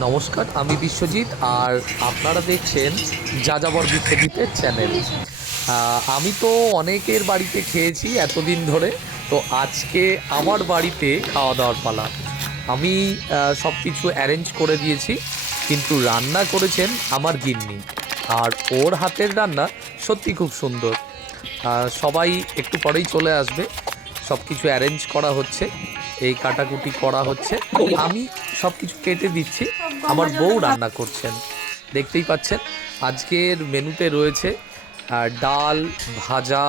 নমস্কার, আমি বিশ্বজিৎ আর আপনারা দেখছেন যাযাবর বিশ্বজিতের চ্যানেল। আমি তো অনেকের বাড়িতে খেয়েছি এতদিন ধরে, তো আজকে আমার বাড়িতে খাওয়া দাওয়ার পালা। আমি সব কিছু অ্যারেঞ্জ করে দিয়েছি, কিন্তু রান্না করেছেন আমার গিন্নি, আর ওর হাতের রান্না সত্যি খুব সুন্দর। সবাই একটু পরেই চলে আসবে, সব কিছু অ্যারেঞ্জ করা হচ্ছে, এই কাটাকুটি করা হচ্ছে, আমি সব কিছু কেটে দিচ্ছি, আমার বউ রান্না করছেন। দেখতেই পাচ্ছেন আজকের মেনুতে রয়েছে ডাল, ভাজা,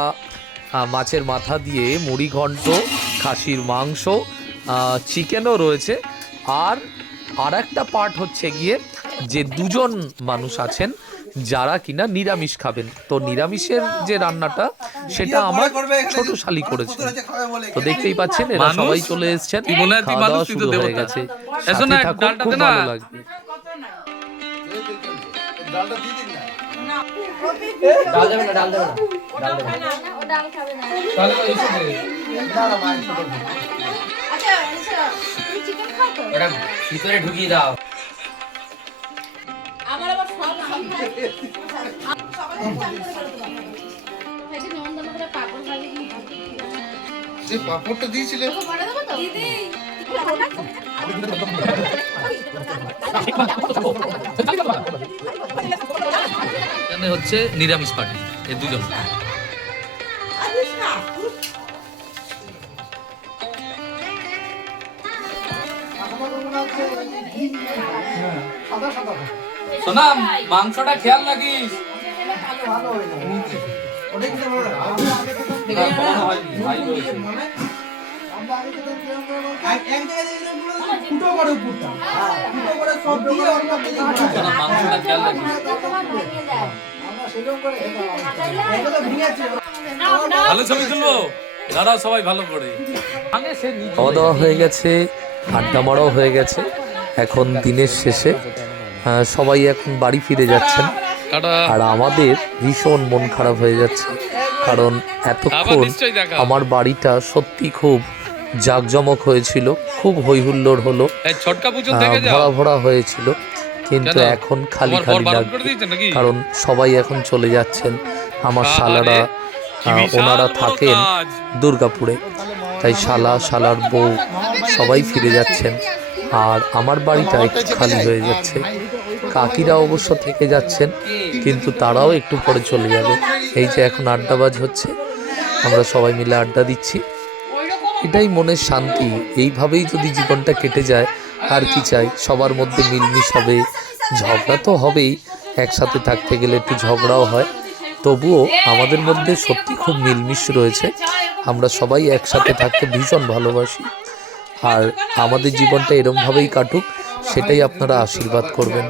মাছের মাথা দিয়ে মুড়ি ঘন্ট, খাসির মাংস, চিকেনও রয়েছে। আর একটা পার্ট হচ্ছে গিয়ে যে দুজন মানুষ আছেন যারা কিনা নিরামিষ খাবেন, তো নিরামিষের যে রান্নাটা সেটা আমার ছোট শালি করেছে। তো দেখতেই পাচ্ছেন এরা সবাই চলে এসেছেন, খাওয়া দাওয়া শুরু হয়ে গেছে। সাথে থাকুন, খুব ভালো লাগবে। ডাল দেবে না, ডাল দেবে না, ডাল দেবে না, ও ডাল খাবে না। তাহলে এসে দে। দাঁড়া মা এসে দে। আচ্ছা আচ্ছা, তুমি চিকেন খাও তো? এটা ভিতরে ঢুকিয়ে দাও। আমার আবার ফল খাই। সবাই চান করে গেল তো। এটা নন্দন করে পাপড় ভাজি কি? যে পাপড়টা দিয়েছিলে তো বড় দেব তো? দিদি এখানে হচ্ছে নিরামিষ পার্টি, এই দুজন। সোনা, মাংসটা খেয়াল রাখিস। ভালো ছবি তুলবো, দাঁড়াও সবাই ভালো করে। খাওয়া দাওয়া হয়ে গেছে, আড্ডা মারাও হয়ে গেছে, এখন দিনের শেষে সবাই এখন বাড়ি ফিরে যাচ্ছেন। আর আমাদের ভীষণ মন খারাপ হয়ে যাচ্ছে, কারণ এতক্ষণ আমার বাড়িটা সত্যি খুব জাঁকজমক হয়েছিল, খুব হইহুল্লোড় হলো, ভরা ভরা হয়েছিল, কিন্তু এখন খালি খালি লাগবে, কারণ সবাই এখন চলে যাচ্ছেন। আমার শালারা, ওনারা থাকেন দুর্গাপুরে, তাই শালার বউ সবাই ফিরে যাচ্ছেন, আর আমার বাড়িটা একটু খালি হয়ে যাচ্ছে। কাকিরা অবশ্য থেকে যাচ্ছেন, কিন্তু তারাও একটু পরে চলে যাবে। এই যে এখন আড্ডাবাজ হচ্ছে, আমরা সবাই মিলে আড্ডা দিচ্ছি, এটাই মনের শান্তি। এইভাবেই যদি জীবনটা কেটে যায় আর কি চাই। সবার মধ্যে মিলমিশ হবে, ঝগড়া তো হবেই, একসাথে থাকতে গেলে একটু ঝগড়াও হয়, তবুও আমাদের মধ্যে সত্যি খুব মিলমিশ রয়েছে। আমরা সবাই একসাথে থাকতে ভীষণ ভালোবাসি, আর আমাদের জীবনটা এরমভাবেই কাটুক, সেটাই আপনারা আশীর্বাদ করবেন।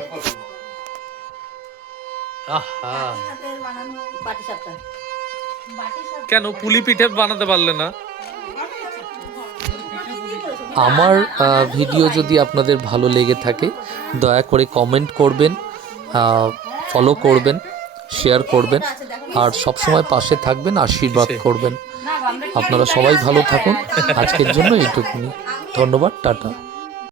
কেন পুলি পিঠে বানাতে পারলে না? আমার ভিডিও যদি আপনাদের ভালো লেগে থাকে, দয়া করে কমেন্ট করবেন, ফলো করবেন, শেয়ার করবেন, আর সবসময় পাশে থাকবেন, আশীর্বাদ করবেন। আপনারা সবাই ভালো থাকুন। আজকের জন্য এইটুকুনি। ধন্যবাদ, টাটা।